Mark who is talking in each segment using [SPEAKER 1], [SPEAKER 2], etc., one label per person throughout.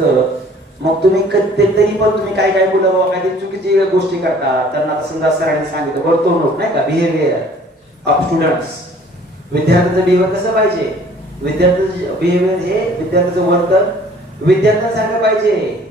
[SPEAKER 1] मग तुम्ही तरी पण तुम्ही काय काय बोलावं बाबा काहीतरी चुकीची गोष्टी करता त्यांना समजा सरांनी सांगितलं वर्तवणूक नाही का? बिहेवियर ऑफ स्टुडंट्स विद्यार्थ्यांचं बिहेवियर कसं पाहिजे? विद्यार्थ्याचं बिहेवियर हे विद्यार्थ्याचं वर्तन विद्यार्थ्यांसारखं पाहिजे.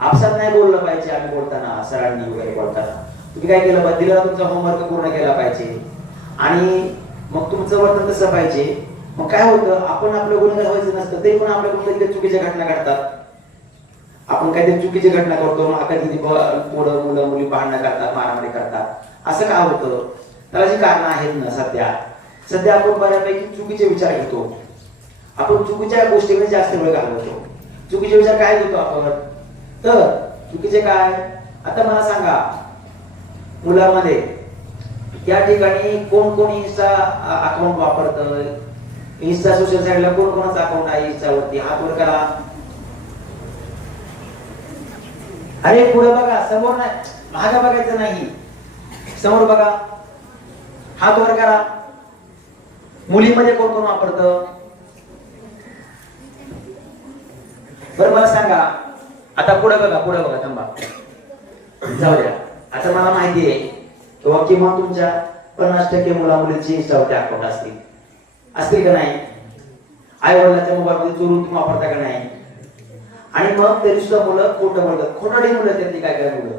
[SPEAKER 1] आपसात नाही बोललं पाहिजे आम्ही बोलताना सरांनी वगैरे बोलताना. तुम्ही काय केलं पाहिजे दिला तुमचा होमवर्क पूर्ण केला पाहिजे. आणि मग तुमचं वर्तन कसं पाहिजे? मग काय होतं? आपण आपलं गुन्हेगार व्हायचं नसतं ते पण आपल्या काहीतरी चुकीच्या घटना घडतात. आपण काहीतरी चुकीची घटना करतो मग कधी पोरं मुलं मुली भांडणं करतात मारामारी करतात. असं का होतं? त्याला जी कारण आहेत ना सध्या सध्या आपण बऱ्यापैकी चुकीचे विचार घेतो. आपण चुकीच्या गोष्टीकडे जास्त वेळ घालवतो. चुकीचे विचार काय घेतो आपण? तर चुकीचे काय? आता मला सांगा मुलामध्ये या ठिकाणी कोण कोण इन्स्टा अकाउंट वापरत इन्स्टा सोशल साईडला कोण कोणाचा अकाउंट आहे इन्स्टावरती? हात वर करा अरे पुढे बघा समोर नाही मागे बघायचं नाही. समोर बघा हात वर करा. मुलीमध्ये कोण कोण वापरत? बर मला सांगा. आता पुढे बघा पुढे बघा थांबा. जाऊ द्या. आता मला माहिती आहे किंवा किंवा तुमच्या पन्नास टक्के मुला मुलीची इंस्टावरती अकाउंट असतील. असतील का नाही? आई वडिलांच्या मोबाईल मध्ये चोरून तुम्ही वापरता का नाही? आणि मग तरी सुद्धा मुलं खोटं बोलतात खोटाडी मुलं त्यांनी काय काय मुलं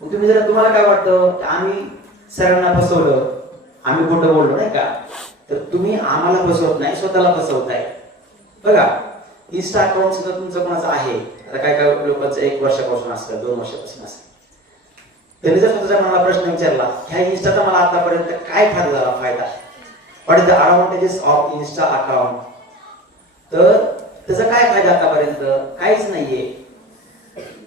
[SPEAKER 1] मग तुम्ही जर तुम्हाला काय वाटतं? की आम्ही सरांना फसवलं आम्ही खोटं बोललो नाही का? तर तुम्ही आम्हाला फसवत नाही स्वतःला फसवताय. बघा इन्स्टा अकाउंट सुद्धा तुमचं कोणाचं आहे? आता काय काय लोकांचं एक वर्षापासून असतं दोन वर्षापासून असतं. त्यांनी जर स्वतःच्या मला प्रश्न विचारला ह्या इन्स्टाचा मला आतापर्यंत काय फायदा झाला फायदा? What is the advantages of Insta account तर त्याचा काय फायदा आतापर्यंत? काहीच नाहीये.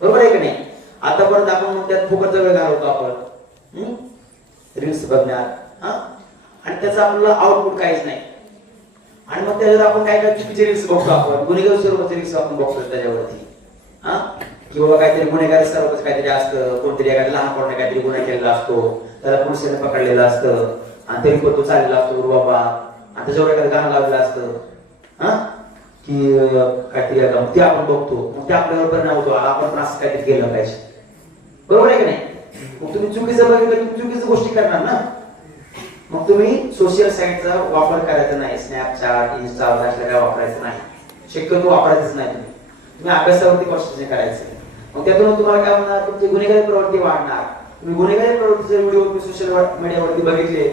[SPEAKER 1] बरोबर आहे की नाही? आतापर्यंत आपण मग त्यात फुकटचा वेळ घालवतो आपण. रील्स बघण्यात. हा? आणि त्याचा आपल्याला आउटपुट काहीच नाही. आणि मग त्याच्यावर आपण काय काय चुकीचे रील्स बघतो आपण? गुन्हेगार स्वरूपाचे रील्स आपण बघतो त्याच्यावरती. हा? किंवा काहीतरी गुन्हेगार स्वरूपाचं काहीतरी असतं. कोणतरी एखाद्या लहान पोराने काहीतरी गुन्हा केलेला असतो. त्याला पोलिसांनी पकडलेलं असतं. आणि तरी पण तो चाललेला असतो. बाबा. आणि त्याच्यावर एखादं गाणं लावलेलं असतं. हा? की काहीतरी आलं मग ते आपण बघतो. मग ते आपल्यावर परिणाम होतो. आपण पण असं काहीतरी केलं पाहिजे. बरोबर आहे की नाही? मग तुम्ही चुकीचं बघितलं तुम्ही चुकीचं गोष्टी करणार ना? मग तुम्ही सोशल साईटचा वापर करायचा नाही. स्नॅपचॅट इन्स्टा असलं काय वापरायचं नाही. शक्यतो वापरायचंच नाही तुम्ही. तुम्ही अभ्यासावरती कॉन्सन्ट्रेशन करायचं. मग त्यातून तुम्हाला काय होणार? तुमची गुन्हेगारी प्रवृत्ती वाढणार. तुम्ही गुन्हेगारी प्रवृत्तीचे व्हिडिओ तुम्ही सोशल मीडियावरती बघितले.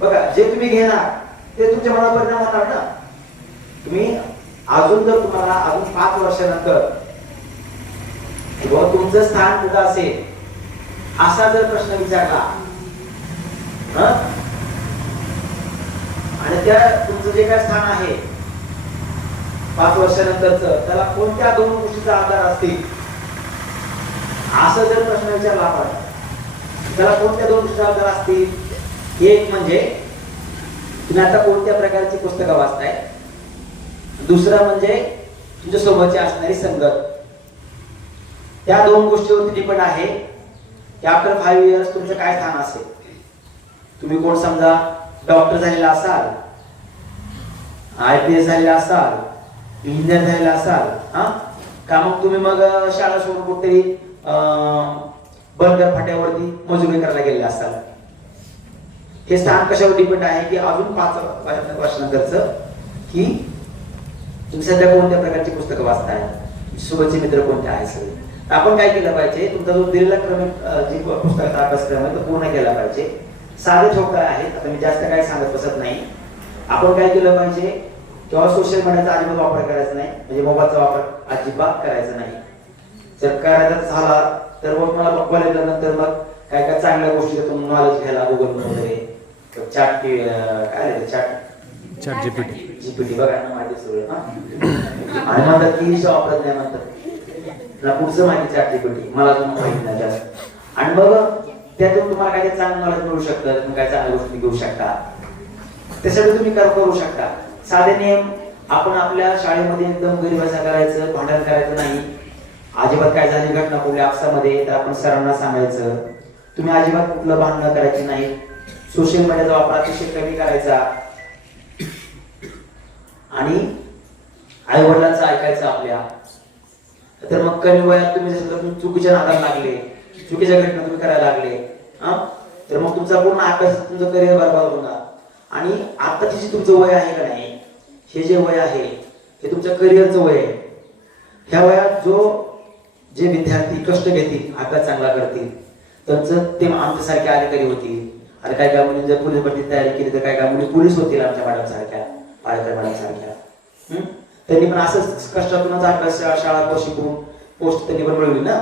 [SPEAKER 1] बघा जे तुम्ही घेणार ते तुमच्या मनावर परिणाम होणार ना? तुम्ही अजून जर तुम्हाला अजून पाच वर्षानंतर किंवा तुमचं स्थान कुठं असेल असा जर प्रश्न विचारला आणि त्या तुमचं जे काय स्थान आहे पाच वर्षानंतरच त्याला कोणत्या दोन गोष्टीचा आधार असतील? असं जर प्रश्न विचारला आपण त्याला कोणत्या दोन गोष्टीचा आधार असतील? एक म्हणजे तुम्ही आता कोणत्या प्रकारची पुस्तकं वाचताय? दुसरं म्हणजे तुमच्या सोबतची असणारी संगत. त्या दोन गोष्टीवरती डिपेंड आहे. की आफ्टर फाईव्ह इयर्स तुमचं काय स्थान असेल? तुम्ही कोण समजा? डॉक्टर झालेला असाल आय पी एस झालेला असाल इंजिनियर झालेला असाल हा? का मग तुम्ही मग शाळा सोडून कुठेतरी बर्गर फाट्यावरती मजुरी करायला गेलेला असाल? हे स्थान कशावर डिपेंड आहे? की अजून पाच वर्षानंतरच की तुम्ही सध्या कोणत्या प्रकारची पुस्तकं वाचताय? सोबतचे मित्र कोणते आहेत सगळे? आपण काय केलं पाहिजे? तुमचा जो दिलेला क्रमिक जी पुस्तकाचा अभ्यासक्रम आहे तो पूर्ण केला पाहिजे. साधे छोटा आहेत आता मी जास्त काय सांगत बसत नाही. आपण काय केलं पाहिजे? किंवा सोशल मीडियाचा अजिबात वापर करायचा नाही. म्हणजे मोबाईलचा वापर अजिबात करायचा नाही. जर करायचा झाला तर मग मला बघवायला नंतर मग काय काय चांगल्या गोष्टी तुम्ही नॉलेज घ्यायला गुगल वगैरे चाट काय चाट
[SPEAKER 2] चॅट जीपीटी
[SPEAKER 1] जीपीटी बघा ना माहिती सगळं. हा? आणि म्हणतात की वापरत नाही म्हणतात. पुढचं माहिती चॅट जीपीटी मला अजून माहिती नाही जास्त आणि मग त्यातून तुम्हाला काय चांगलं नॉलेज मिळू शकतं तुम्ही काय चांगल्या गोष्टी घेऊ शकता. त्यासाठी तुम्ही कर करू शकता. साधे नियम आपण आपल्या शाळेमध्ये एकदम गरीबाचा करायचं भांडण करायचं नाही. अजिबात काय झाली घटना कुठल्या आपसामध्ये तर आपण सरांना सांगायचं. तुम्ही अजिबात कुठलं भांडणं करायची नाही. सोशल मीडियाचा वापर अतिशय कमी करायचा. आणि आई वडिलांचं ऐकायचं आपल्या. तर मग कमी वयात तुम्ही चुकीच्या नादाला लागले चुकीच्या घटना तुम्ही करायला लागले हा? तर मग तुमचा पूर्ण अभ्यास तुमचं करिअर बरबाद होणार. आणि आताची जी तुमचं वय आहे का नाही हे जे वय आहे हे तुमच्या करिअरचं वय आहे. ह्या वयात जो जे विद्यार्थी कष्ट घेतील अभ्यास चांगला करतील त्यांचं ते आमच्यासारखे अधिकारी होतील. आणि काय काय मुली जर पोलीस भरती तयारी केली तर काय काय मुली पोलीस होतील आमच्या मॅडम सारख्या पाळकर त्यांनी पण असंच कष्टातूनच अभ्यास शाळा शाळा शिकून पोस्ट त्यांनी पण मिळवली ना.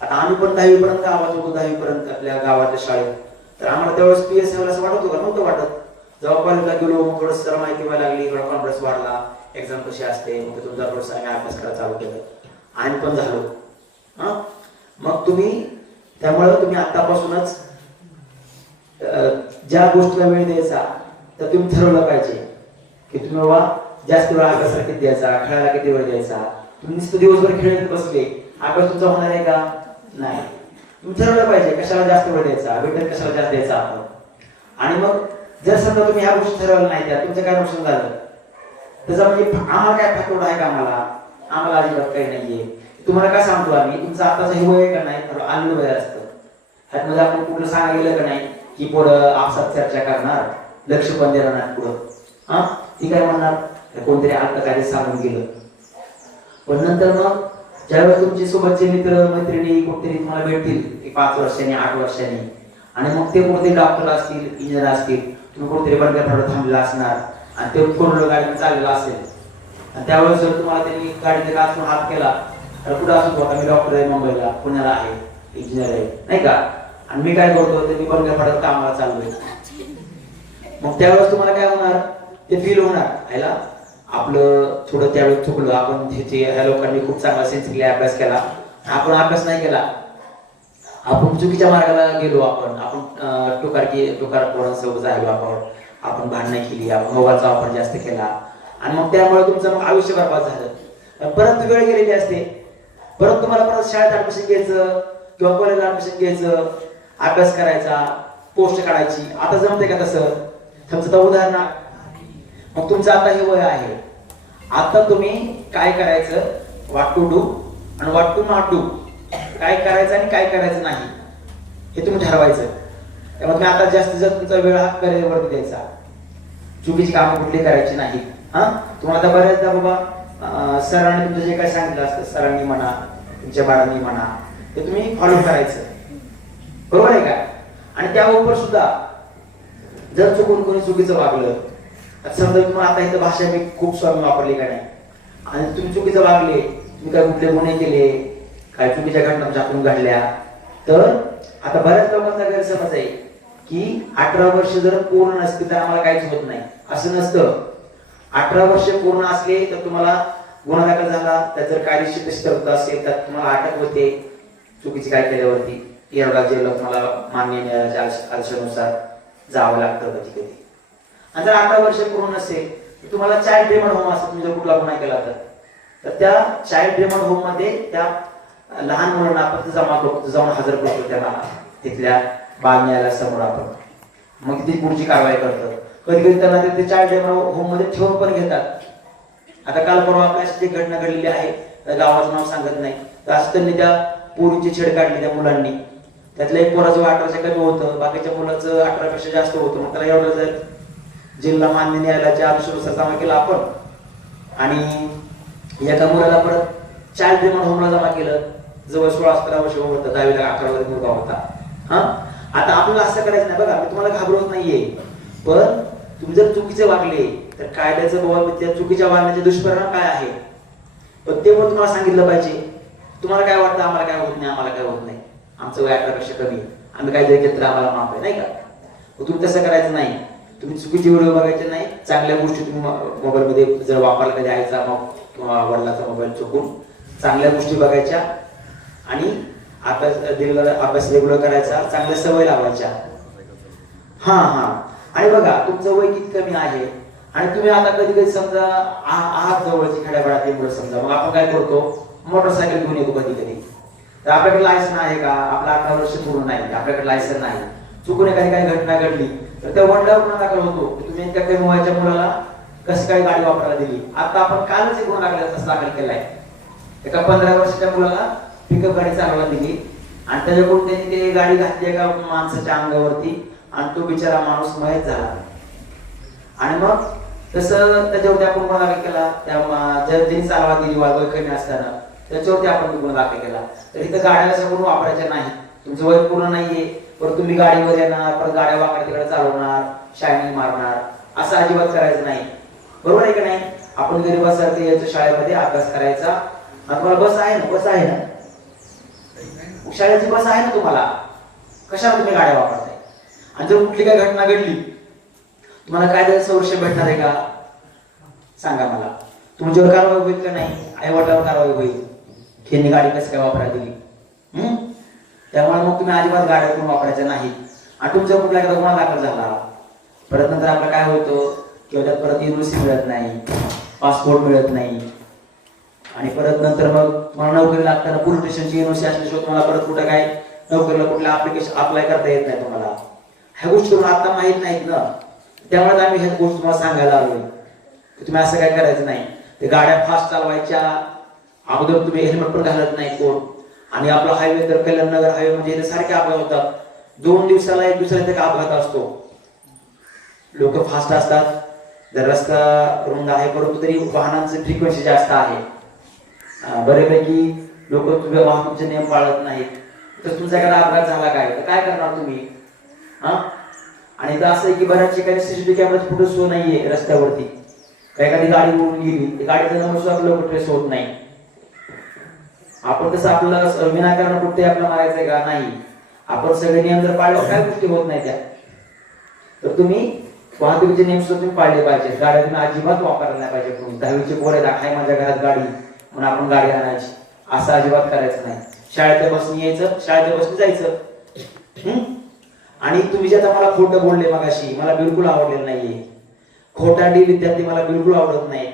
[SPEAKER 1] आता आम्ही पण दहावीपर्यंत आवाज होतो दहावी पर्यंत आपल्या गावातल्या शाळेत. तर आम्हाला त्यावेळेस पी एस असं वाटत होतं नव्हतं वाटत. जेव्हा कॉलेजला गेलो मग थोडं सर माहिती व्हायला लागली थोडा कॉन्फिडन्स वाढला. एक्झाम कशी असते? मग तुमचा थोडंसं आम्ही अभ्यास करायला चालू केलं. आणि पण झालो. हा? मग तुम्ही त्यामुळं तुम्ही आतापासूनच ज्या गोष्टीला वेळ द्यायचा तर तुम्ही ठरवलं पाहिजे. की तुम्ही बाबा जास्त वेळ अभ्यासाला किती द्यायचा? खेळायला किती वेळ द्यायचा? तुम्ही नुसतं दिवसभर खेळत बसले. अभ्यास तुमचा होणार आहे का? नाही. तुम्ही ठरवलं पाहिजे कशाला जास्त वेळ द्यायचा? वेटर कशाला जास्त द्यायचा आपण? आणि मग जर समजा तुम्ही ह्या गोष्टी ठरवल्या नाही त्या तुमचं काय नुकसान झालं? त्याचा म्हणजे आम्हाला काय फाटोड आहे का आम्हाला? आम्हाला अजिबात काही नाहीये. तुम्हाला काय सांगतो आम्ही? तुमचं आताचं हे वय का नाही? थोडं आलेलं वय असतं. ह्यातमध्ये आपण कुठलं सांगायला गेलं का नाही? की पुढं आपसात चर्चा करणार लक्ष पण देणार नाही पुढं. हा? ती काय म्हणणार? कोणतरी कोणतरी अल्पकारी सांगून गेलं? पण नंतर मग ज्यावेळेस तुमचे सोबतचे मित्र मैत्रिणी कोणतरी तुम्हाला भेटतील एक पाच वर्षांनी आठ वर्षांनी आणि मग ते कोणते डॉक्टर असतील इंजिनियर असतील तुम्ही कोणतरी थोडं थांबलेला असणार आणि ते फोर गाडी चाललेला असेल आणि त्यावेळेस जर तुम्हाला त्यांनी गाडीचा काचून हात केला तर कुठं असू आता मी डॉक्टर आहे मुंबईला पुण्याला आहे इंजिनियर आहे नाही का? आणि मी काय करतो ते मी बंगल्या फाडत कामाला चाललोय. मग त्यावेळेस तुम्हाला काय होणार? ते फील होणार. ह्याला आपलं थोडं त्यावेळी चुकलं आपण ह्या लोकांनी खूप चांगला सेन्सिकली अभ्यास केला. आपण अभ्यास नाही केला. आपण चुकीच्या मार्गाला गेलो आपण. आपण टोकार की टोकार पोरांसोबत झालो आपण. आपण भांडणं केली. आपण मोबाईलचा वापर जास्त केला. आणि मग त्यामुळे तुमचं मग आयुष्य बरबाद झालं. परत वेळ गेलेली असते. परत तुम्हाला परत शाळेत ऍडमिशन घ्यायचं किंवा कॉलेजला ऍडमिशन घ्यायचं अभ्यास करायचा पोस्ट काढायची. आता जमते का तसं? तुमचं उदाहरणार्थ उदाहरण मग तुमचं आता हे वय आहे. आता तुम्ही काय करायचं? वाट टू डू आणि वाट टू नॉट डू काय करायचं आणि काय करायचं नाही. हे तुम्ही ठरवायचं. त्यामुळे तुम्ही आता जास्तीत जास्त तुमचा वेळ हा करिअरवरती द्यायचा. चुकीची कामं कुठली करायची नाही. हा? तुम्हाला आता बऱ्याचदा बाबा सरांनी तुमचं जे काय सांगितलं असतं सरांनी म्हणा तुमच्या बाळांनी म्हणा ते तुम्ही फॉलो करायचं. बरोबर आहे का? आणि त्याबरोबर सुद्धा जर चुकून कोणी चुकीचं वागलं समजा तुम्हाला आता इथं भाषा मी खूप स्वामी वापरली का नाही? आणि तुम्ही चुकीचं वागले तुम्ही काय कुठले गुन्हे केले काय चुकीच्या घटना तुमच्या घडल्या? तर आता बऱ्याच लोकांचा गैरसमज आहे की अठरा वर्ष जर पूर्ण नसतील तर आम्हाला काहीच होत नाही. असं नसतं. अठरा वर्ष पूर्ण असले तर तुम्हाला गुन्हा दाखल झाला तर जर कायदेशीर तशी असेल तर तुम्हाला अटक होते. चुकीची काय केल्यावरती? येरवडा जेलला तुम्हाला मान्य न्यायालयाच्या आदेशानुसार जावं लागतं कधी कधी आणि जर अठरा वर्ष पूर्ण नसेल तर तुम्हाला चाइल्ड रिमंड होम असं तुम्ही जर कुठला गुन्हा केला तर. तर त्या चाइल्ड रिमंड होममध्ये त्या लहान मुलांना आपण जमा करतो जाऊन हजर करतो त्याला तिथल्या बाल न्यायालयासमोर आपण. मग ती पुढची कारवाई करतो कधी कधी त्यांना ते- चाइल्ड रिमंड होममध्ये ठेवून पण घेतात. आता काल परवा आपल्या जी घटना घडलेली आहे गावाचं नाव सांगत नाही. तर असं त्यांनी त्या पोरीची छेड काढली त्या मुलांनी. त्यातलं एक पोराचं अठराशे कमी होतं बाकीच्या मुलाचं अठरापेक्षा जास्त होतं मग त्याला एवढं जर जिल्हा मान्य न्यायालयाच्या आदेशानुसार जमा केला आपण. आणि एका मुलाला परत चाइल्ड रिमांड होमला जमा केलं. जवळ सोळा सतरा वर्ष होतं दहावीला अकरा वर्ष मुलगा होता. हा? आता आपल्याला असं करायचं नाही बघा मी तुम्हाला घाबरवत नाहीये. पण तुम्ही जर चुकीचे वागले तर कायद्याचं बाबा म्हणजे त्या चुकीच्या वागण्याचे दुष्परिणाम काय आहे पण ते पण तुम्हाला सांगितलं पाहिजे. तुम्हाला काय वाटतं? आम्हाला काय होत नाही आम्हाला काय होत नाही. आमचं वय अठरा पेक्षा कमी आम्ही काहीतरी जर केलं तर आम्हाला माफ आहे नाही का? तुम्ही तसं करायचं नाही. तुम्ही चुकीचे व्हिडिओ बघायचे नाही चांगल्या गोष्टी तुम्ही मोबाईलमध्ये जर वापरला कधी आईचा मग किंवा वडिलाचा मोबाईल चुकून चांगल्या गोष्टी बघायच्या. आणि अभ्यास दिलेला अभ्यास रेग्युलर करायचा चांगल्या सवय लावायच्या. हा हा. आणि बघा तुमचं वय किती कमी आहे? आणि तुम्ही आता कधी कधी समजा आहात जवळची खेड्यापाड्यात मुलं समजा मग आपण काय करतो? मोटरसायकल घेऊन येतो कधी कधी तर आपल्याकडे लायसन आहे का? आपला अठरा वर्ष पूर्ण नाही आपल्याकडे लायसन नाही. चुकून एखादी काही घटना घडली तर त्या वडिलावर गुन्हा दाखल होतो. की तुम्ही इतक्या कमी वयाच्या मुलाला कशी काय गाडी वापरायला दिली? आता आपण कालच एक गुन्हा दाखल दाखल केलाय. एका पंधरा वर्षाच्या मुलाला पिकअप गाडी चालवायला दिली. आणि त्याच्याकडून त्यांनी ते गाडी घातली एका माणसाच्या अंगावरती आणि तो बिचारा माणूस मयत झाला. आणि मग तसं त्याच्यावरती आपण गुन्हा दाखल केला. त्या ज्या ज्यांनी चालवा दिली वय कमी असताना त्याच्यावरती आपण गुन्हा दाखल केला. तर इथं गाड्याला सगळं वापरायच्या नाही. तुमचं वय पूर्ण नाहीये. परत तुम्ही गाडीवर येणार परत गाड्या वाकडे तिकडे चालवणार शायनिंग मारणार असं अजिबात करायचं नाही. बरोबर आहे का नाही? आपण गरीबासारखे यायचं शाळेमध्ये अभ्यास करायचा. तुम्हाला बस आहे ना बस आहे ना? शाळेची बस आहे ना तुम्हाला? कशाला तुम्ही गाड्या वापरताय? आणि जर कुठली काय घटना घडली तुम्हाला काय संरक्षण भेटणार आहे का? सांगा मला. तुमच्यावर कारवाई होईल का नाही? आई वडिलावर कारवाई होईल. खेळणी गाडी कसं काय वापरायला दिली हम्म? त्यामुळे मग तुम्ही अजिबात गाड्या पण वापरायच्या नाही. आणि तुमच्या कुठला एखादा गुन्हा दाखल झाला. परत नंतर आपलं काय होतं? किंवा त्यात परत युनिव्हर्सिटी मिळत नाही. पासपोर्ट मिळत नाही. आणि परत नंतर मग मला नोकरी लागताना पोलीस स्टेशनची युनिव्हर्सिटी असल्याशिवाय तुम्हाला परत कुठं काय नोकरीला कुठलं अप्लिकेशन अप्लाय करता येत नाही तुम्हाला. ह्या गोष्टी तुम्हाला आता माहीत नाहीत ना. त्यामुळे आम्ही ह्या गोष्टी तुम्हाला सांगायला आलो की तुम्ही असं काय करायचं नाही. ते गाड्या फास्ट चालवायच्या. अगोदर तुम्ही हेल्मेट पण घालत नाही कोण. आणि आपला हायवे तर कल्याणनगर हायवे म्हणजे सारखे अपघात होतात. दोन दिवसाला एक दुसऱ्या इथे अपघात असतो. लोक फास्ट असतात. जर रस्ता रुंद आहे परंतु तरी वाहनांची फ्रिक्वेन्सी जास्त आहे. बऱ्यापैकी लोक तुझ्या वाहतुकीचे नियम पाळत नाहीत. तर तुमचा एखादा अपघात झाला काय? तर काय करणार तुम्ही? हा? आणि तर असं आहे की बऱ्याच ठिकाणी सीसीटीव्ही कॅमेराची फोटो शो नाहीये रस्त्यावरती. एखादी गाडी उडून गेली गाडीचा नंबर सुद्धा लवकर ट्रेस होत नाही. आपण कसं आपलं विनाकारण कुठे आपलं मारायचंय का? नाही. आपण सगळे नियम जर पाळले काय गोष्टी होत नाही त्या. तर तुम्ही वाहतुकीचे नियम सुद्धा तुम्ही पाळले पाहिजे गाड्या तुम्ही अजिबात वापरायला नाही पाहिजे तुम्ही दहावीचे पोरे आहे माझ्या घरात गाडी. म्हणून आपण गाडी आणायची. असं अजिबात करायचं नाही. शाळेच्या बसून यायचं. शाळेच्या बसून जायचं. हम्म? आणि तुम्ही जे आता मला खोटं बोलले मगाशी मला बिलकुल आवडलेलं नाहीये. खोटाडी विद्यार्थी मला बिलकुल आवडत नाही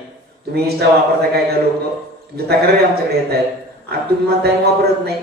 [SPEAKER 1] तुम्ही इंस्टा वापरता काय काय लोक? तुमच्या तक्रारी आमच्याकडे येत आहेत आणि तुम्ही म्हणताय वापरत नाही.